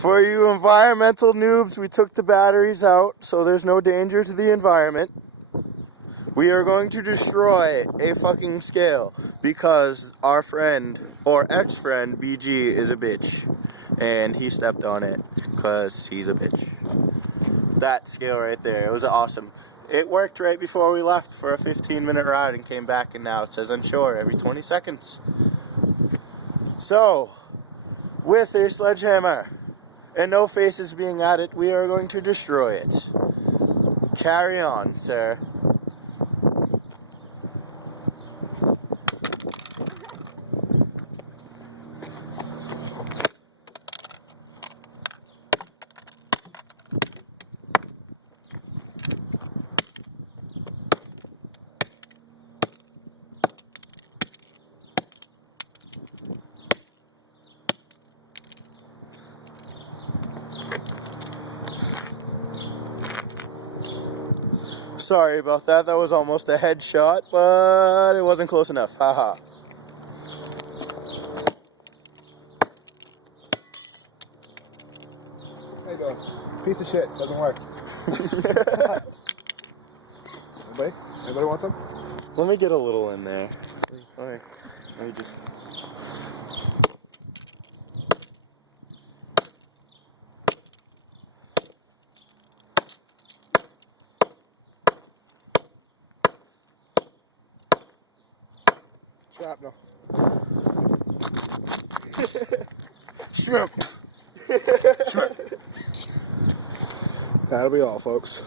For you environmental noobs, we took the batteries out, so there's no danger to the environment. We are going to destroy a fucking scale because our friend, or ex-friend, BG, is a bitch. And he stepped on it because he's a bitch. That scale right there, it was awesome. It worked right before we left for a 15-minute ride and came back, and now it says unsure every 20 seconds. So, with a sledgehammer and no faces being added, we are going to destroy it. Carry on, sir. Sorry about that, that was almost a headshot, but it wasn't close enough, haha. There you go. Piece of shit, doesn't work. Anybody want some? Let me get a little in there. Okay. Let me just... Shrapnel. Shrimp. That'll be all, folks.